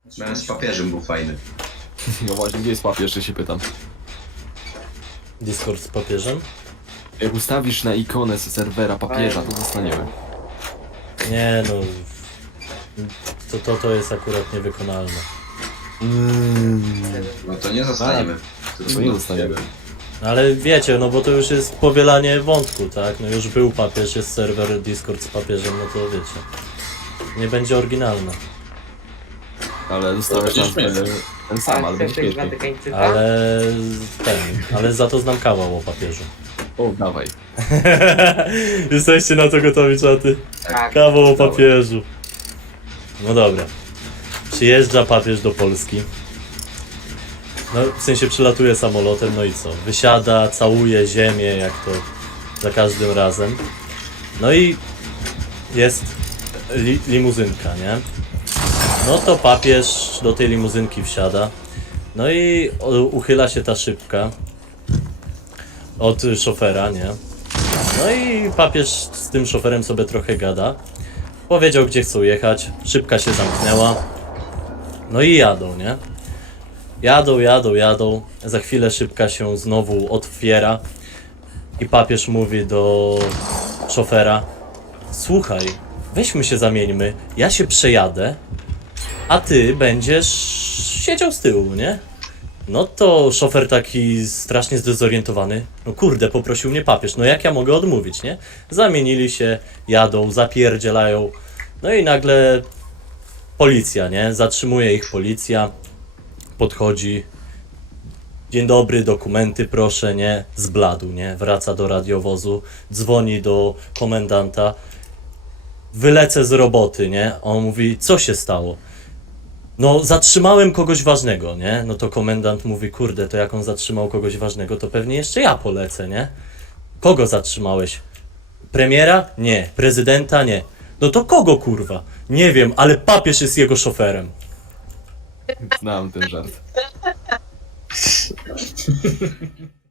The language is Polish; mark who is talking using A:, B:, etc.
A: Miałem z papieżem, był fajny.
B: No właśnie, gdzie jest papież, że się pytam.
C: Discord z papieżem?
B: Jak ustawisz na ikonę z serwera papieża, to zostaniemy.
C: Nie no... To jest akurat niewykonalne.
A: No to nie zostaniemy.
B: To nie zostaniemy.
C: Ale wiecie, no bo to już jest powielanie wątku, tak? No już był papież, jest serwer Discord z papieżem, no to wiecie. Nie będzie oryginalne.
B: Ale zostawiasz
D: To
B: nam ten sam, ale będzie
E: chcesz
B: śmieszniej.
E: Watykańczyka?
C: Ale za to znam kawał o papieżu.
B: O, dawaj.
C: Jesteście na to gotowi, czaty?
E: Tak.
C: Kawał o papieżu. No dobra. Przyjeżdża papież do Polski. No, w sensie przylatuje samolotem, no i co? Wysiada, całuje ziemię, jak to za każdym razem. No i jest limuzynka, nie? No to papież do tej limuzynki wsiada. No i uchyla się ta szybka od szofera, nie? No i papież z tym szoferem sobie trochę gada. Powiedział, gdzie chcą jechać. Szybka się zamknęła. No i jadą, nie? Jadą. Za chwilę szybka się znowu otwiera. I papież mówi do szofera: słuchaj, weźmy się zamieńmy. Ja się przejadę, a ty będziesz siedział z tyłu, nie? No to szofer taki strasznie zdezorientowany. No kurde, poprosił mnie papież, no jak ja mogę odmówić, nie? Zamienili się, jadą, zapierdzielają. No i nagle policja, nie? Zatrzymuje ich policja. Podchodzi. Dzień dobry, dokumenty proszę, nie? Zbladł, nie? Wraca do radiowozu, dzwoni do komendanta. Wylecę z roboty, nie? On mówi, co się stało? No, zatrzymałem kogoś ważnego, nie? No to komendant mówi, kurde, to jak on zatrzymał kogoś ważnego, to pewnie jeszcze ja polecę, nie? Kogo zatrzymałeś? Premiera? Nie. Prezydenta? Nie. No to kogo, kurwa? Nie wiem, ale papież jest jego szoferem.
B: Znam ten żart.